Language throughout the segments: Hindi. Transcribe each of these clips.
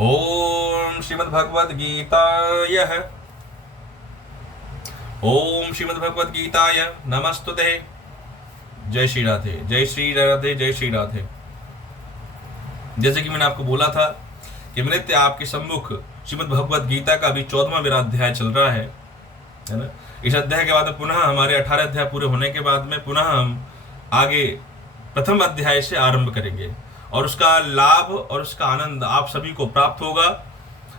ओम श्रीमद्भगवद गीताय ओम श्रीमद्भगवद गीताय नमस्तुते। जय श्री राधे, जय श्री राधे, जय श्री राधे। जैसे कि मैंने आपको बोला था कि नृत्य आपके सम्मुख श्रीमद् भगवद गीता का अभी 14वां मेरा अध्याय चल रहा है ना। इस अध्याय के बाद पुनः हमारे 18 अध्याय पूरे होने के बाद में पुनः हम आगे प्रथम अध्याय से आरंभ करेंगे और उसका लाभ और उसका आनंद आप सभी को प्राप्त होगा।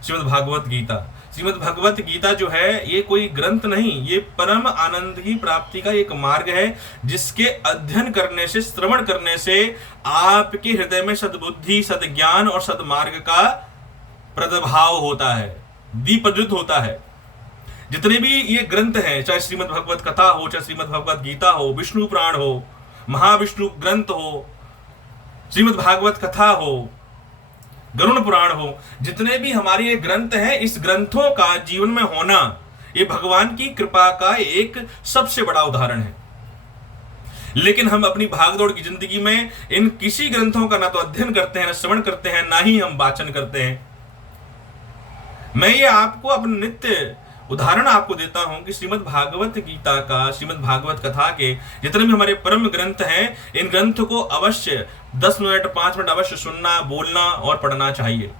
श्रीमद् भागवत गीता, श्रीमद् भगवत गीता जो है ये कोई ग्रंथ नहीं, ये परम आनंद की प्राप्ति का एक मार्ग है जिसके अध्ययन करने से, श्रवण करने से आपके हृदय में सद्बुद्धि, सद्ज्ञान और सद्मार्ग का प्रभाव होता है, दीपज्वलित होता है। जितने भी ये ग्रंथ हैं, चाहे श्रीमद् भगवत कथा हो, चाहे श्रीमद् भगवत गीता हो, विष्णु पुराण हो, महाविष्णु ग्रंथ हो, श्रीमद् भागवत कथा हो, गरुड़ पुराण हो, जितने भी हमारे ये ग्रंथ हैं, इस ग्रंथों का जीवन में होना ये भगवान की कृपा का एक सबसे बड़ा उदाहरण है। लेकिन हम अपनी भागदौड़ की जिंदगी में इन किसी ग्रंथों का ना तो अध्ययन करते हैं, ना श्रवण करते हैं, ना ही हम वाचन करते हैं। मैं ये आपको अपने नित्य उदाहरण आपको देता हूं कि श्रीमद् भागवत गीता का, श्रीमद् भागवत कथा के जितने भी हमारे परम ग्रंथ हैं, इन ग्रंथ को अवश्य 10 मिनट 5 मिनट अवश्य सुनना, बोलना और पढ़ना चाहिए।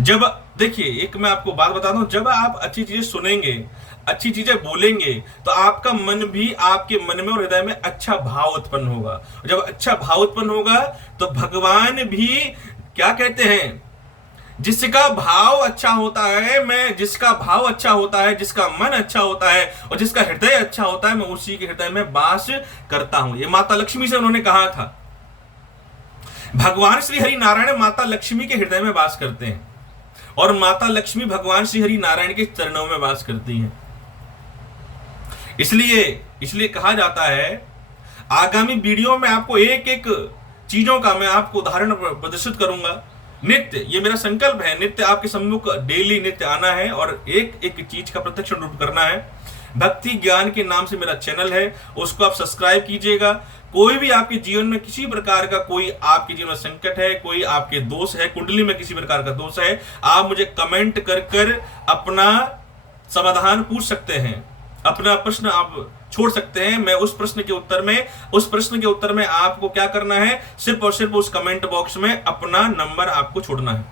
जब देखिए, एक मैं आपको बात बताता हूं, जब आप अच्छी चीजें सुनेंगे, अच्छी चीजें बोलेंगे, तो आपका मन भी, आपके मन में और हृदय में अच्छा भाव उत्पन्न होगा। जब अच्छा भाव उत्पन्न होगा तो भगवान भी क्या कहते हैं, जिसका भाव अच्छा होता है, जिसका भाव अच्छा होता है, जिसका मन अच्छा होता है और जिसका हृदय अच्छा होता है, मैं उसी के हृदय में वास करता हूं। ये माता लक्ष्मी से उन्होंने कहा था। भगवान श्री हरि नारायण माता लक्ष्मी के हृदय में वास करते हैं और माता लक्ष्मी भगवान श्री हरि नारायण के चरणों में वास करती हैं। इसलिए कहा जाता है, आगामी वीडियो में आपको एक एक चीजों का मैं आपको उदाहरण प्रदर्शित करूंगा। नित्य, ये मेरा संकल्प है, नित्य आपके सम्मुख डेली नित्य आना है और एक एक चीज का प्रत्यक्ष रूप करना है। भक्ति ज्ञान के नाम से मेरा चैनल है, उसको आप सब्सक्राइब कीजिएगा। कोई भी आपके जीवन में किसी प्रकार का कोई आपके जीवन में संकट है, कोई आपके दोष है, कुंडली में किसी प्रकार का दोष है, आप मुझे कमेंट कर अपना समाधान पूछ सकते हैं, अपना प्रश्न आप छोड़ सकते हैं। मैं उस प्रश्न के उत्तर में आपको क्या करना है, सिर्फ और सिर्फ उस कमेंट बॉक्स में अपना नंबर आपको छोड़ना है।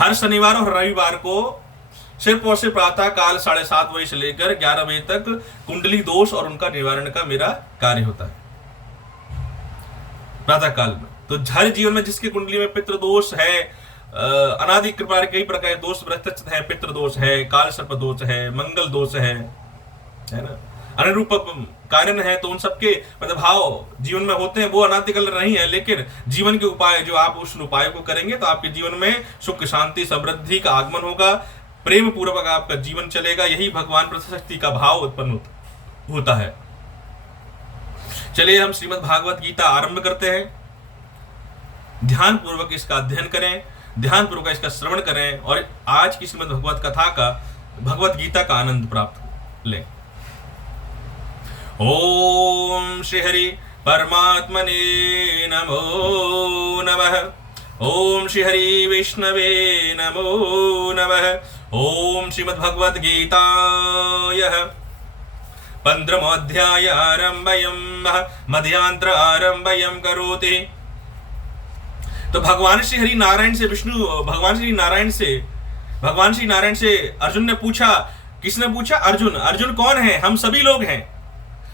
हर शनिवार और रविवार को सिर्फ और सिर्फ प्रातः काल 7:30 बजे से लेकर 11 बजे तक कुंडली दोष और उनका निवारण का मेरा कार्य होता है प्रातः काल में। तो हर जीवन में जिसके कुंडली में पितृ दोष है, अनादि कृपा कई प्रकार के दोष प्रत्यक्ष है, पितृ दोष है, काल सर्प दोष है, मंगल दोष है ना, अनुरूप कारण है, तो उन सबके प्रभाव जीवन में होते हैं। वो अनादि काल नहीं है, लेकिन जीवन के उपाय जो आप उस उपाय को करेंगे तो आपके जीवन में सुख शांति समृद्धि का आगमन होगा, प्रेम पूर्वक आपका जीवन चलेगा। यही भगवान प्रशक्ति का भाव उत्पन्न होता है। चलिए हम श्रीमद् भागवत गीता आरंभ करते हैं। ध्यान पूर्वक इसका अध्ययन करें, ध्यान पूर्वक इसका श्रवण करें और आज की श्रीमद् भगवत कथा का, भगवत गीता का आनंद प्राप्त लें। ओम श्री हरि परमात्मने नमो नमः। ओम श्री हरि विष्णवे नमो नमः। ओम श्रीमद् भगवत गीताय 15मोऽध्याय आरम्भयम् मध्यांतर आरम्भयम् करोति। तो भगवान श्री हरि नारायण से भगवान श्री नारायण से अर्जुन ने पूछा। किसने पूछा? अर्जुन। अर्जुन कौन है? हम सभी लोग हैं।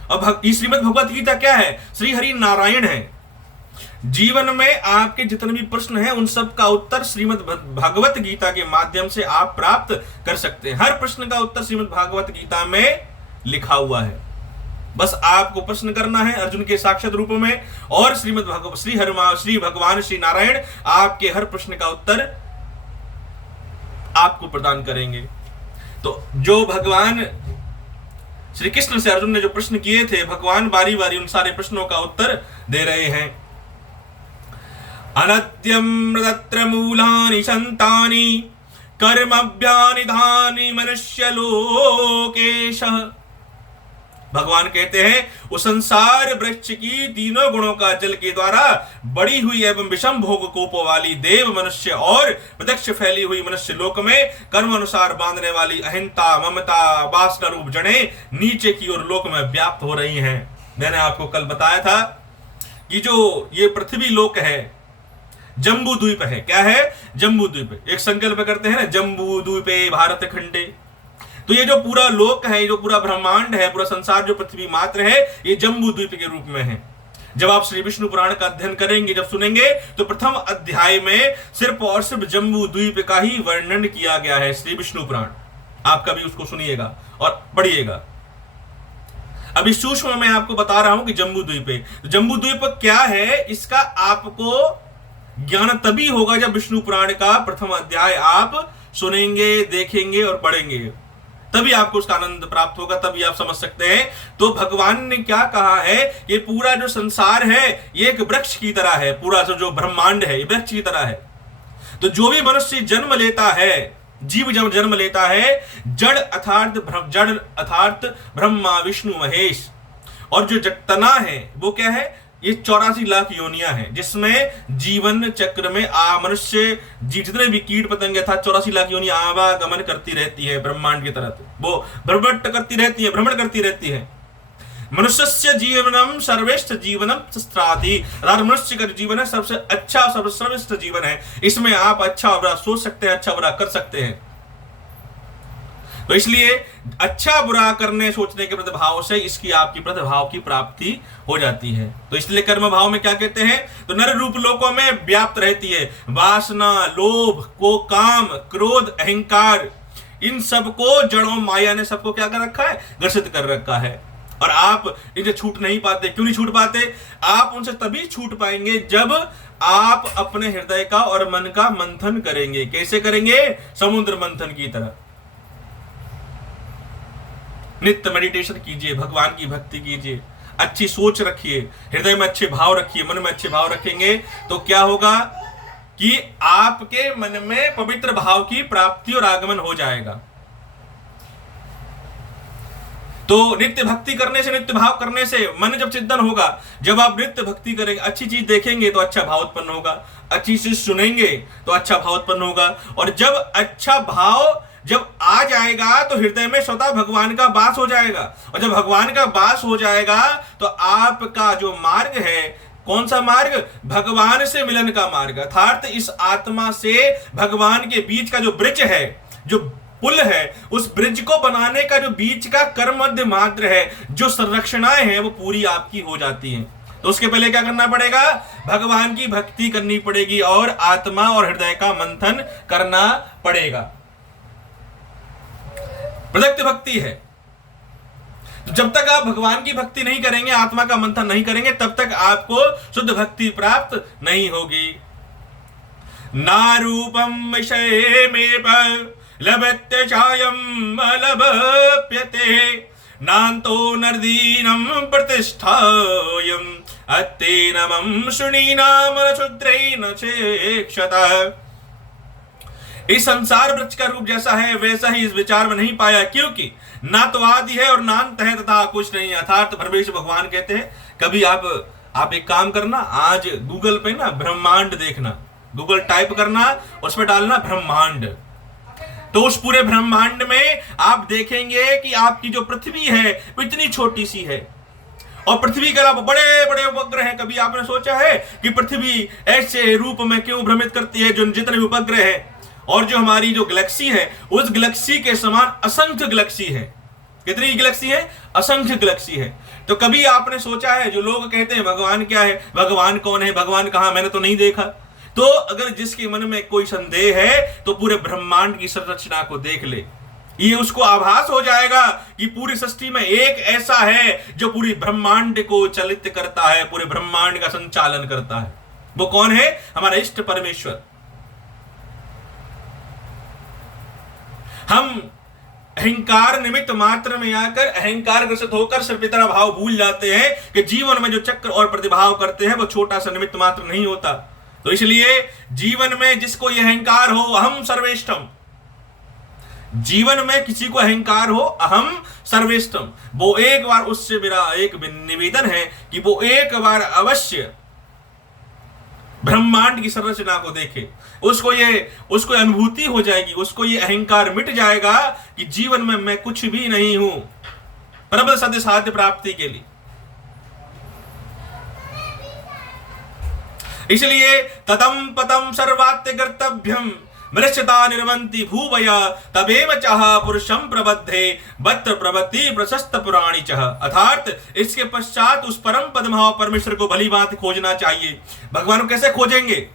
और श्रीमद् भगवत गीता क्या है? श्री हरि नारायण है। जीवन में आपके जितने भी प्रश्न हैं उन सब का उत्तर श्रीमद् भगवत गीता के माध्यम से आप प्राप्त कर सकते हैं। हर प्रश्न का उत्तर श्रीमद् भागवत गीता में लिखा हुआ है। बस आपको प्रश्न करना है अर्जुन के साक्षात रूप में और श्री भगवान श्री नारायण आपके हर प्रश्न का उत्तर आपको प्रदान करेंगे। तो जो भगवान श्री कृष्ण से अर्जुन ने जो प्रश्न किए थे, भगवान बारी बारी उन सारे प्रश्नों का उत्तर दे रहे हैं। अनत्यम तत्र मूलानि संतानि कर्मभ्यानिधानि मनुष्यलोकेश। भगवान कहते हैं उस संसार वृक्ष की तीनों गुणों का जल के द्वारा बड़ी हुई एवं विषम भोग कोप वाली देव मनुष्य और प्रत्यक्ष फैली हुई मनुष्य लोक में कर्म अनुसार बांधने वाली अहिंसा ममता वासना रूप जड़ें नीचे की ओर लोक में व्याप्त हो रही हैं। मैंने आपको कल बताया था कि जो ये पृथ्वी लोक है जम्बू द्वीप है। क्या है? जम्बू द्वीप। एक संकल्प करते हैं ना, जम्बू द्वीपे भारत खंडे। तो ये जो पूरा लोक है, जो पूरा ब्रह्मांड है, पूरा संसार जो पृथ्वी मात्र है, ये जम्बू द्वीप के रूप में है। जब आप श्री विष्णु पुराण का अध्ययन करेंगे, जब सुनेंगे, तो प्रथम अध्याय में सिर्फ और सिर्फ जम्बू द्वीप का ही वर्णन किया गया है। श्री विष्णु पुराण आप कभी उसको सुनिएगा और पढ़िएगा। अभी सूक्ष्म मैं आपको बता रहा हूं कि जम्बू द्वीप है। जम्बू द्वीप क्या है, इसका आपको ज्ञान तभी होगा जब विष्णु पुराण का प्रथम अध्याय आप सुनेंगे, देखेंगे और पढ़ेंगे, तभी आपको उसका आनंद प्राप्त होगा, तभी आप समझ सकते हैं। तो भगवान ने क्या कहा है, ये पूरा जो संसार है ये एक वृक्ष की तरह है, पूरा जो ब्रह्मांड है ये वृक्ष की तरह है। तो जो भी मनुष्य जन्म लेता है, जीव जब जन्म लेता है, जड़ अर्थात ब्रह्मा विष्णु महेश, और जो तना है वो क्या है, ये 84 लाख योनियां हैं, जिसमें जीवन चक्र में मनुष्य जितने भी कीट पतंगे था 84 लाख योनियां आवागमन करती रहती है ब्रह्मांड की तरफ, वो भ्रमण करती रहती है। मनुष्य जीवनम सर्वेष्ठ जीवनम शस्त्रादि, मनुष्य का जीवन है सबसे अच्छा, सर्वश्रेष्ठ जीवन है। इसमें आप अच्छा बुरा सोच सकते हैं, अच्छा बुरा कर सकते हैं। तो इसलिए अच्छा बुरा करने सोचने के प्रतिभाव से इसकी आपकी प्रतिभाव की प्राप्ति हो जाती है। तो इसलिए कर्म भाव में क्या कहते हैं, तो नर रूप लोकों में व्याप्त रहती है वासना, लोभ को, काम, क्रोध, अहंकार, इन सबको जड़ों माया ने सबको क्या कर रखा है, ग्रसित कर रखा है। और आप इनसे छूट नहीं पाते। क्यों नहीं छूट पाते? आप उनसे तभी छूट पाएंगे जब आप अपने हृदय का और मन का मंथन करेंगे। कैसे करेंगे? समुद्र मंथन की तरह। नित्य मेडिटेशन कीजिए, भगवान की भक्ति कीजिए, अच्छी सोच रखिए, हृदय में अच्छे भाव रखिए, मन में अच्छे भाव रखेंगे तो क्या होगा कि आपके मन में पवित्र भाव की प्राप्ति और आगमन हो जाएगा। तो नित्य भक्ति करने से, नित्य भाव करने से मन जब चिंतन होगा, जब आप नित्य भक्ति करेंगे, अच्छी चीज देखेंगे तो अच्छा भाव उत्पन्न होगा, अच्छी चीज सुनेंगे तो अच्छा भाव उत्पन्न होगा। और जब अच्छा भाव जब आ जाएगा तो हृदय में स्वतः भगवान का वास हो जाएगा। और जब भगवान का वास हो जाएगा तो आपका जो मार्ग है, कौन सा मार्ग? भगवान से मिलन का मार्ग, अर्थात इस आत्मा से भगवान के बीच का जो ब्रिज है, जो पुल है, उस ब्रिज को बनाने का जो बीच का कर्म मध्य मात्र है, जो संरक्षणाएं हैं वो पूरी आपकी हो जाती हैं। तो उसके पहले क्या करना पड़ेगा? भगवान की भक्ति करनी पड़ेगी और आत्मा और हृदय का मंथन करना पड़ेगा। प्रदत्त भक्ति है। तो जब तक आप भगवान की भक्ति नहीं करेंगे, आत्मा का मंथन नहीं करेंगे, तब तक आपको शुद्ध भक्ति प्राप्त नहीं होगी। नारूपम विषयमेव लभते चायम लभप्यते नान्तो नर्दीनम प्रतिष्ठायम अत्तेनमं शुनीनाम क्षुद्रेण चेक्षतः। इस संसार वृक्ष का रूप जैसा है वैसा ही इस विचार में नहीं पाया, क्योंकि ना तो आदि है और ना अंत है तथा कुछ नहीं। अर्थात परमेश्वर भगवान कहते हैं, कभी आप एक काम करना, आज गूगल पे ना ब्रह्मांड देखना, गूगल टाइप करना, उसमें डालना ब्रह्मांड, तो उस पूरे ब्रह्मांड में आप देखेंगे कि आपकी जो पृथ्वी है वो इतनी छोटी सी है, और पृथ्वी के अलावा बड़े बड़े उपग्रह हैं। कभी आपने सोचा है कि पृथ्वी ऐसे रूप में क्यों भ्रमित करती है? जो जितने उपग्रह हैं और जो हमारी जो गैलेक्सी है, उस गैलेक्सी के समान असंख्य गैलेक्सी है। कितनी गैलेक्सी है? असंख्य गैलेक्सी है। तो कभी आपने सोचा है, जो लोग कहते हैं भगवान क्या है, भगवान कौन है, भगवान कहां, मैंने तो नहीं देखा। तो अगर जिसके मन में कोई संदेह है तो पूरे ब्रह्मांड की संरचना को देख ले, ये उसको आभास हो जाएगा कि पूरी सृष्टि में एक ऐसा है जो पूरी ब्रह्मांड को चलित करता है, पूरे ब्रह्मांड का संचालन करता है। वो कौन है? हमारा इष्ट परमेश्वर। हम अहंकार निमित्त मात्र में आकर अहंकार ग्रसित होकर सिर्फ इतना भाव भूल जाते हैं कि जीवन में जो चक्र और प्रतिभाव करते हैं वो छोटा सा निमित्त मात्र नहीं होता। तो इसलिए जीवन में जिसको यह अहंकार हो, अहम सर्वेष्ठम, जीवन में किसी को अहंकार हो, अहम सर्वेष्टम, वो एक बार उससे मेरा एक निवेदन है कि वो एक बार अवश्य ब्रह्मांड की संरचना को देखे, उसको अनुभूति हो जाएगी, उसको ये अहंकार मिट जाएगा कि जीवन में मैं कुछ भी नहीं हूं, प्रबल सत्य साध्य प्राप्ति के लिए। इसलिए ततम पदम सर्वात्य कर्तव्यम मृष्यता निर्वंति भूवया तबेम चाह पुरुषम प्रबद्धे बत्र प्रवृत्ति प्रशस्त पुराणी चाह। अर्थात इसके पश्चात उस परम पद भाव परमेश्वर को भली बात खोजना चाहिए। भगवान को कैसे खोजेंगे?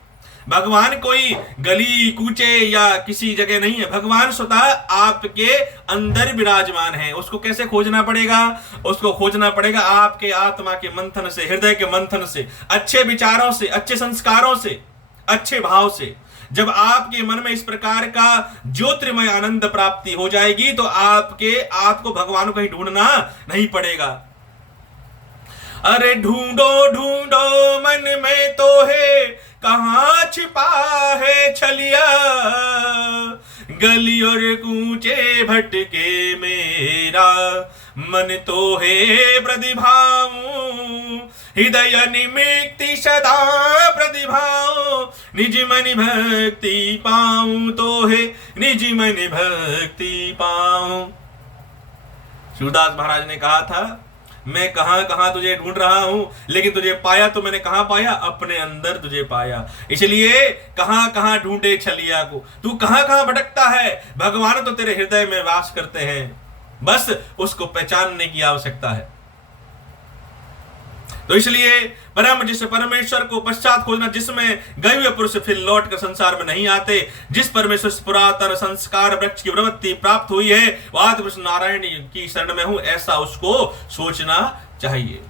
भगवान कोई गली कूचे या किसी जगह नहीं है, भगवान स्वतः आपके अंदर विराजमान है। उसको कैसे खोजना पड़ेगा? उसको खोजना पड़ेगा आपके आत्मा के मंथन से, हृदय के मंथन से, अच्छे विचारों से, अच्छे संस्कारों से, अच्छे भाव से। जब आपके मन में इस प्रकार का ज्योतिर्मय आनंद प्राप्ति हो जाएगी तो आपको भगवान को कहीं ढूंढना नहीं पड़ेगा। अरे ढूंढो ढूंढो मन में तो है, कहां छिपा है छलिया, गली और कूचे भटके मेरा मन तो है प्रतिभाऊं, हृदय निमित्ति सदा प्रतिभाओ, निज मन भक्ति पाऊं तो है, निज मन भक्ति पाऊं। सूरदास महाराज ने कहा था, मैं कहां कहां तुझे ढूंढ रहा हूं, लेकिन तुझे पाया तो मैंने कहां पाया? अपने अंदर तुझे पाया। इसलिए कहां कहां ढूंढे छलिया को, तू कहां कहां भटकता है? भगवान तो तेरे हृदय में वास करते हैं, बस उसको पहचानने की आवश्यकता है। तो इसलिए जिस परमेश्वर को पश्चात खोजना, जिसमें गए हुए पुरुष फिर लौट कर संसार में नहीं आते, जिस परमेश्वर से पुरातन संस्कार वृक्ष की प्रवृत्ति प्राप्त हुई है, वह आदि पुरुष नारायण की शरण में हूं, ऐसा उसको सोचना चाहिए।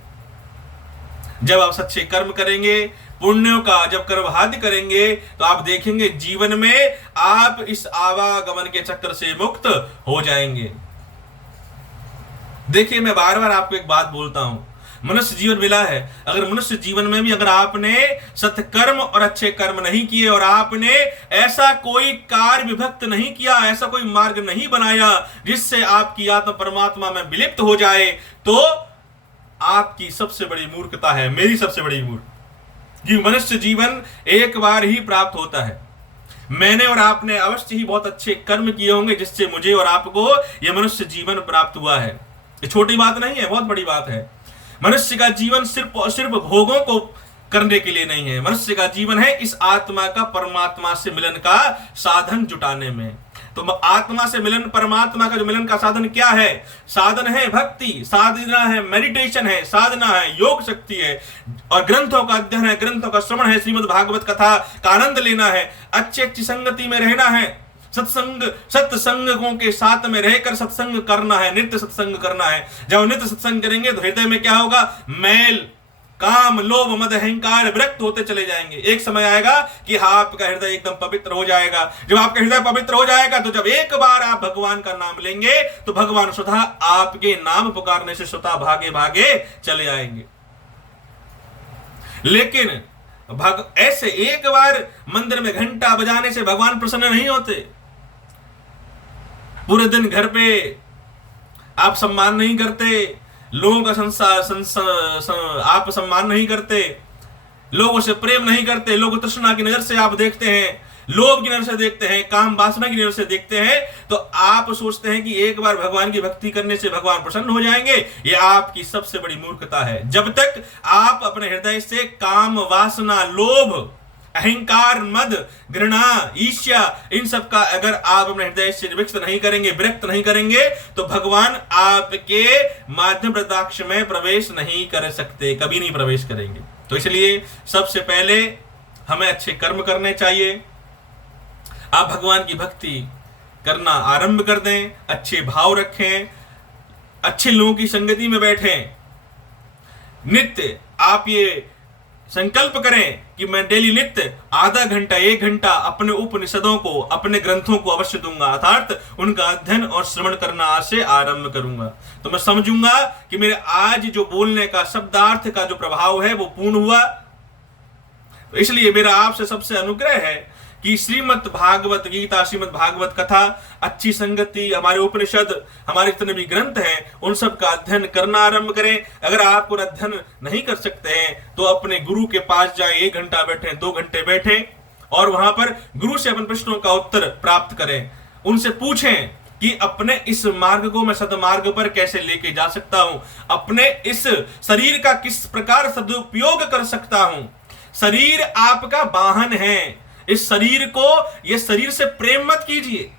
जब आप सच्चे कर्म करेंगे, पुण्यों का जब कर्महादि करेंगे, तो आप देखेंगे जीवन में आप इस आवागमन के चक्र से मुक्त हो जाएंगे। देखिए, मैं बार बार आपको एक बात बोलता हूं, मनुष्य जीवन मिला है। अगर मनुष्य जीवन में भी अगर आपने सत्कर्म और अच्छे कर्म नहीं किए और आपने ऐसा कोई कार्य विभक्त नहीं किया, ऐसा कोई मार्ग नहीं बनाया जिससे आपकी आत्मा परमात्मा में विलिप्त हो जाए, तो आपकी सबसे बड़ी मूर्खता है, मेरी सबसे बड़ी मूर्ख। कि मनुष्य जीवन एक बार ही प्राप्त होता है। मैंने और आपने अवश्य ही बहुत अच्छे कर्म किए होंगे जिससे मुझे और आपको यह मनुष्य जीवन प्राप्त हुआ है। ये छोटी बात नहीं है, बहुत बड़ी बात है। मनुष्य का जीवन सिर्फ भोगों को करने के लिए नहीं है। मनुष्य का जीवन है इस आत्मा का परमात्मा से मिलन का साधन जुटाने में। तो आत्मा से मिलन, परमात्मा का जो मिलन का साधन क्या है? साधन है भक्ति, साधना है मेडिटेशन है, साधना है योग शक्ति है, और ग्रंथों का अध्ययन है, ग्रंथों का श्रवण है, श्रीमद् भागवत कथा का आनंद लेना है, अच्छी संगति में रहना है, सत्संगों के साथ में रहकर सत्संग करना है, नित्य सत्संग करना है। जब नित्य सत्संग करेंगे तो हृदय में क्या होगा? मैल, काम, लोभ, मद, अहंकार विरक्त होते चले जाएंगे। एक समय आएगा कि आपका हृदय एकदम पवित्र हो जाएगा। जब आपका हृदय पवित्र हो जाएगा तो जब एक बार आप भगवान का नाम लेंगे तो भगवान स्वतः आपके नाम पुकारने से स्वतः भागे भागे चले आएंगे। लेकिन ऐसे एक बार मंदिर में घंटा बजाने से भगवान प्रसन्न नहीं होते। पूरे दिन घर पे आप सम्मान नहीं करते, लोगों का आप सम्मान नहीं करते, लोगों से प्रेम नहीं करते, लोगों को तृष्णा की नजर से आप देखते हैं, लोभ की नजर से देखते हैं, काम वासना की नजर से देखते हैं, तो आप सोचते हैं कि एक बार भगवान की भक्ति करने से भगवान प्रसन्न हो जाएंगे। ये आपकी सबसे बड़ी मूर्खता है। जब तक आप अपने हृदय से काम, वासना, लोभ, अहंकार, मद, घृणा, ईर्ष्या, इन सब का अगर आप अपने हृदय से विरक्त नहीं करेंगे, विरक्त नहीं करेंगे, तो भगवान आपके माध्यम प्रत्यक्ष में प्रवेश नहीं कर सकते, कभी नहीं प्रवेश करेंगे। तो इसलिए सबसे पहले हमें अच्छे कर्म करने चाहिए। आप भगवान की भक्ति करना आरंभ कर दें, अच्छे भाव रखें, अच्छे लोगों की संगति में बैठें। नित्य आप ये संकल्प करें कि मैं डेली नित्य आधा घंटा, 1 घंटा अपने उपनिषदों को, अपने ग्रंथों को अवश्य दूंगा, अर्थात उनका अध्ययन और श्रवण करना आज से आरंभ करूंगा। तो मैं समझूंगा कि मेरे आज जो बोलने का शब्दार्थ का जो प्रभाव है वो पूर्ण हुआ। तो इसलिए मेरा आपसे सबसे अनुग्रह है कि श्रीमद् भागवत गीता, श्रीमद् भागवत कथा, अच्छी संगति, हमारे उपनिषद, हमारे जितने भी ग्रंथ हैं उन सब का अध्ययन करना आरंभ करें। अगर आप उन अध्ययन नहीं कर सकते हैं तो अपने गुरु के पास जाए, 1 घंटा बैठे, 2 घंटे बैठे और वहां पर गुरु से अपने प्रश्नों का उत्तर प्राप्त करें। उनसे पूछें कि अपने इस मार्ग को मैं सदमार्ग पर कैसे लेके जा सकता हूं, अपने इस शरीर का किस प्रकार सदुपयोग कर सकता हूं। शरीर आपका वाहन है। इस शरीर को, ये शरीर से प्रेम मत कीजिए,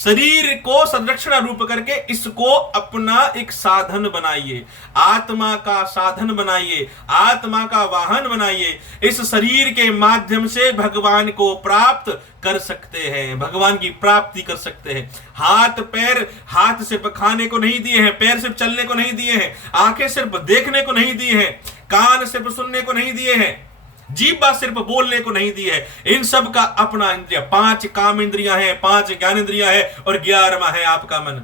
शरीर को संरक्षण रूप करके इसको अपना एक साधन बनाइए, आत्मा का साधन बनाइए, आत्मा का वाहन बनाइए। इस शरीर के माध्यम से भगवान को प्राप्त कर सकते हैं, भगवान की प्राप्ति कर सकते हैं। हाथ पैर, हाथ सिर्फ खाने को नहीं दिए हैं, पैर सिर्फ चलने को नहीं दिए हैं, आंखें सिर्फ देखने को नहीं दिए हैं, कान सिर्फ सुनने को नहीं दिए हैं, जीभ सिर्फ बोलने को नहीं दी है। इन सब का अपना इंद्रिया, 5 काम इंद्रियां हैं, 5 ज्ञान इंद्रियां हैं और 11वां है आपका मन।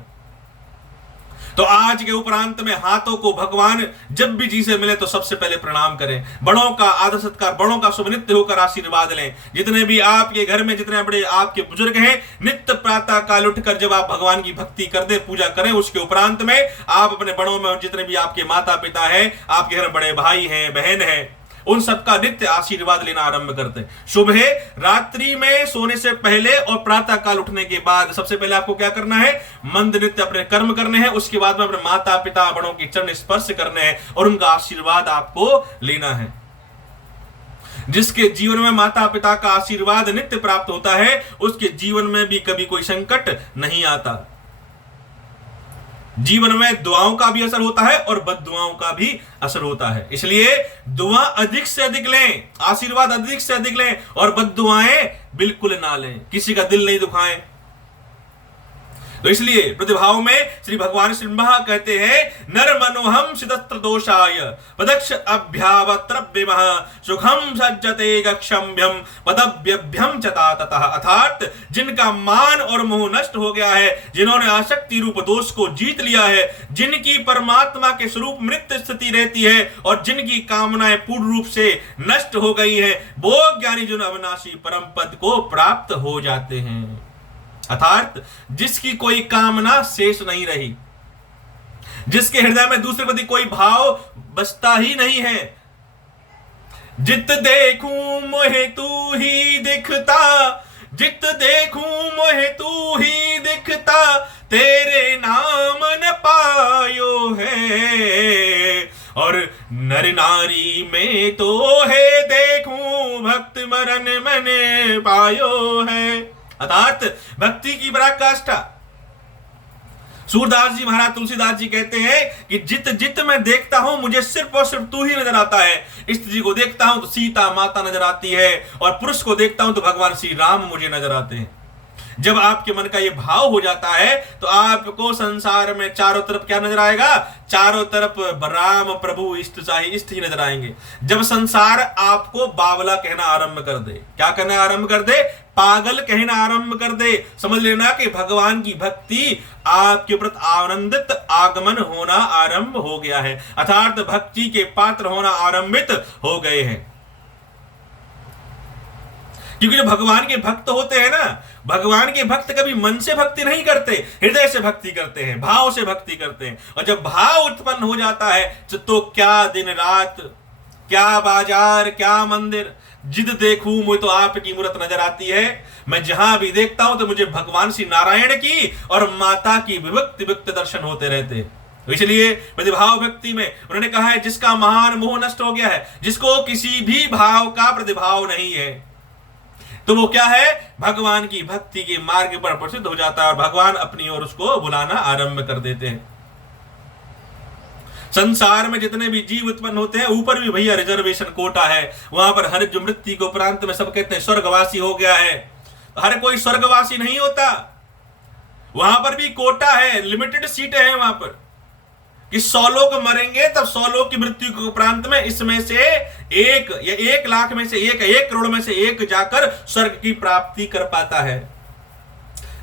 तो आज के उपरांत में हाथों को भगवान जब भी जी से मिले तो सबसे पहले प्रणाम करें, बड़ों का आदर सत्कार, बड़ों का शुभ नित्य होकर आशीर्वाद लें। जितने भी आपके घर में जितने बड़े आपके बुजुर्ग हैं, नित्य प्रातः काल उठकर जब आप भगवान की भक्ति कर दे, पूजा करें, उसके उपरांत में आप अपने बड़ों में जितने भी आपके माता पिता हैं, आपके घर बड़े भाई हैं, बहन हैं, उन सबका नित्य आशीर्वाद लेना आरंभ करते हैं। सुबह, रात्रि में सोने से पहले और प्रातः काल उठने के बाद सबसे पहले आपको क्या करना है? मंद नित्य अपने कर्म करने हैं। उसके बाद में अपने माता पिता बड़ों के चरण स्पर्श करने हैं और उनका आशीर्वाद आपको लेना है। जिसके जीवन में माता पिता का आशीर्वाद नित्य प्राप्त होता है, उसके जीवन में भी कभी कोई संकट नहीं आता। जीवन में दुआओं का भी असर होता है और बद्दुआओं का भी असर होता है। इसलिए दुआ अधिक से अधिक लें, आशीर्वाद अधिक से अधिक लें और बद्दुआएं बिल्कुल ना लें, किसी का दिल नहीं दुखाएं। तो इसलिए प्रतिभाव में श्री भगवान श्री ब्रह्मा कहते हैं, नर मनोहम सिदत्र दोषाय पदक्ष अभ्यावत्रभ्यमः सुखम सज्जते गक्षम्भ्यम पदभ्यभ्यम चता ततः। अर्थात जिनका मान और मोह नष्ट हो गया है, जिन्होंने आसक्ति रूप दोष को जीत लिया है, जिनकी परमात्मा के स्वरूप मृत स्थिति रहती है और जिनकी कामनाएं पूर्ण रूप से नष्ट हो गई है, वो ज्ञानी जन अविनाशी परम पद को प्राप्त हो जाते हैं। अर्थात जिसकी कोई कामना शेष नहीं रही, जिसके हृदय में दूसरे प्रति कोई भाव बसता ही नहीं है। जित देखूं मोहे तू ही दिखता, जित देखूं मोहे तू ही दिखता, तेरे नाम न पायो है। और नर नारी में तो है देखूं, भक्त मरण मैंने पायो है। अर्थात भक्ति की पराकाष्ठा। सूरदास जी महाराज तुलसीदास जी कहते हैं कि जित जित मैं देखता हूं, मुझे सिर्फ और सिर्फ तू ही नजर आता है। स्त्री को देखता हूं तो सीता माता नजर आती है और पुरुष को देखता हूं तो भगवान श्री राम मुझे नजर आते हैं। जब आपके मन का ये भाव हो जाता है तो आपको संसार में चारों तरफ क्या नजर आएगा? चारों तरफ राम प्रभु इष्ट चाहे इष्ट ही नजर आएंगे। जब संसार आपको बावला कहना आरंभ कर दे, क्या कहना आरंभ कर दे? पागल कहना आरंभ कर दे, समझ लेना कि भगवान की भक्ति आपके प्रति आनंदित आगमन होना आरंभ हो गया है, अर्थात भक्ति के पात्र होना आरंभित हो गए हैं। क्योंकि जो भगवान के भक्त होते हैं ना, भगवान के भक्त कभी मन से भक्ति नहीं करते, हृदय से भक्ति करते हैं, भाव से भक्ति करते हैं। और जब भाव उत्पन्न हो जाता है तो क्या दिन रात, क्या बाजार, क्या मंदिर, जिद देखूं मुझे तो आपकी मूर्त नजर आती है। मैं जहां भी देखता हूं तो मुझे भगवान श्री नारायण की और माता की विभक्त विभक्त दर्शन होते रहते हैं। तो इसलिए प्रतिभाव भक्ति में उन्होंने कहा है, जिसका महान मोह नष्ट हो गया है, जिसको किसी भी भाव का प्रतिभाव नहीं है, तो वो क्या है? भगवान की भक्ति के मार्ग पर प्रसिद्ध हो जाता है और भगवान अपनी ओर उसको बुलाना आरंभ कर देते हैं। संसार में जितने भी जीव उत्पन्न होते हैं, ऊपर भी भैया रिजर्वेशन कोटा है। वहां पर हर जो मृत्यु को प्रांत में सब कहते हैं स्वर्गवासी हो गया है, हर कोई स्वर्गवासी नहीं होता। वहां पर भी कोटा है, लिमिटेड सीटें हैं वहां पर कि 100 लोग मरेंगे तब 100 लोग की मृत्यु के उपरांत में इसमें से एक या 1 लाख में से एक, 1 करोड़ में से एक जाकर स्वर्ग की प्राप्ति कर पाता है।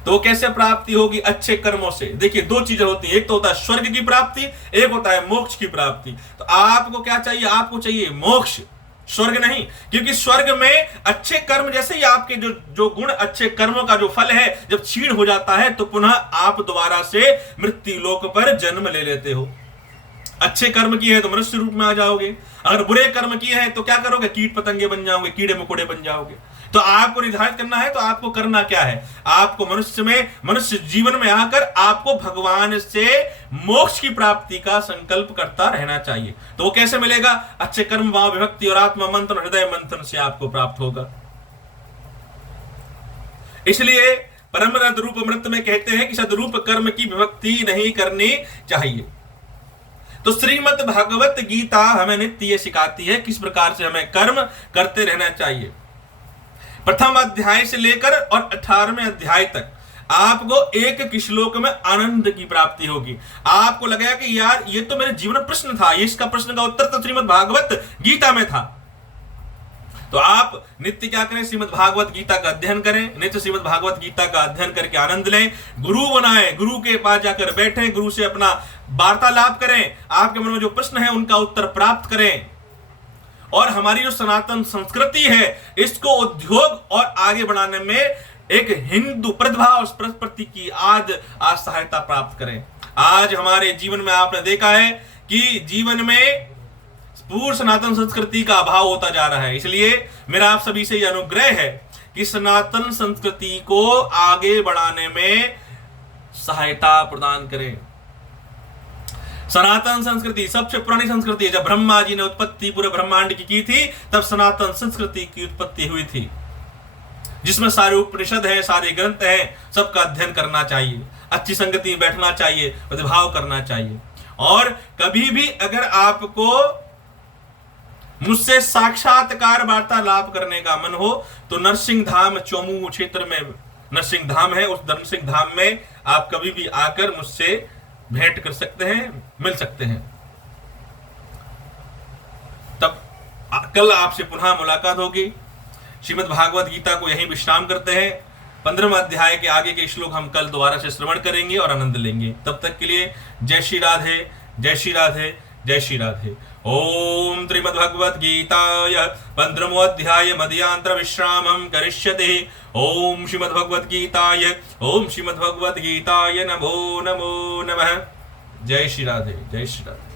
तो कैसे प्राप्ति होगी? अच्छे कर्मों से। देखिए 2 चीजें होती हैं, एक तो होता है स्वर्ग की प्राप्ति, एक होता है मोक्ष की प्राप्ति। तो आपको क्या चाहिए? आपको चाहिए मोक्ष, स्वर्ग नहीं, क्योंकि स्वर्ग में अच्छे कर्म जैसे ही आपके जो गुण, अच्छे कर्मों का जो फल है जब क्षीण हो जाता है तो पुनः आप दोबारा से मृत्यु लोक पर जन्म ले लेते हो। अच्छे कर्म किए हैं तो मनुष्य रूप में आ जाओगे, अगर बुरे कर्म किए हैं तो क्या करोगे, कीट पतंगे बन जाओगे, कीड़े मकोड़े बन जाओगे। तो आपको निर्धारित करना है, तो आपको करना क्या है, आपको मनुष्य जीवन में आकर आपको भगवान से मोक्ष की प्राप्ति का संकल्प करता रहना चाहिए। तो वो कैसे मिलेगा, अच्छे कर्म, भाव, विभक्ति और आत्मा मंथन, हृदय मंथन से आपको प्राप्त होगा। इसलिए परम रूप अमृत में कहते हैं कि सदरूप कर्म की विभक्ति नहीं करनी चाहिए। तो श्रीमद् भागवत गीता हमें नित्य ये सिखाती है किस प्रकार से हमें कर्म करते रहना चाहिए। प्रथम अध्याय से लेकर और 18वें अध्याय तक आपको एक श्लोक में आनंद की प्राप्ति होगी। आपको लगेगा कि यार ये तो मेरे जीवन प्रश्न था, ये इसका प्रश्न का उत्तर तो श्रीमद् भागवत गीता में था। तो आप नित्य क्या करें, श्रीमद् भागवत गीता का अध्ययन करें, नित्य श्रीमद् भागवत गीता का अध्ययन करके आनंद लें, गुरु बनाएं, गुरु के पास जाकर बैठें, गुरु से अपना वार्तालाप करें, आपके मन में जो प्रश्न है उनका उत्तर प्राप्त करें। और हमारी जो सनातन संस्कृति है इसको उद्योग और आगे बढ़ाने में एक हिंदू प्रतिभा और संस्कृति की आज सहायता प्राप्त करें। आज हमारे जीवन में आपने देखा है कि जीवन में पूर्ण सनातन संस्कृति का अभाव होता जा रहा है। इसलिए मेरा आप सभी से यह अनुग्रह है कि सनातन संस्कृति को आगे बढ़ाने में सहायता प्रदान करें। सनातन संस्कृति सबसे पुरानी संस्कृति है। जब ब्रह्मा जी ने उत्पत्ति पूरे ब्रह्मांड की थी तब सनातन संस्कृति की उत्पत्ति हुई थी, जिसमें सारे उपनिषद हैं, सारे ग्रंथ हैं, सबका अध्ययन करना चाहिए, अच्छी संगति में बैठना चाहिए, प्रतिभाव करना चाहिए। और कभी भी अगर आपको मुझसे साक्षात्कार वार्तालाप करने का मन हो तो नरसिंह धाम चौमू क्षेत्र में नरसिंह धाम है, उस नरसिंह धाम में आप कभी भी आकर मुझसे भेंट कर सकते हैं, मिल सकते हैं। तब कल आपसे पुनः मुलाकात होगी। श्रीमद् भागवत गीता को यहीं विश्राम करते हैं। 15वें अध्याय के आगे के श्लोक हम कल दोबारा से श्रवण करेंगे और आनंद लेंगे। तब तक के लिए जय श्री राधे, जय श्री राधे, जय श्री राधे। ओम श्रीमद् भगवत गीताय 15वां अध्याय मध्यांतर विश्रामं करिष्यते। ओम श्रीमद् भगवत गीताय, ओम श्रीमद् भगवत गीताय नमो नमो नमः। जय श्री राधे, जय श्री राधे।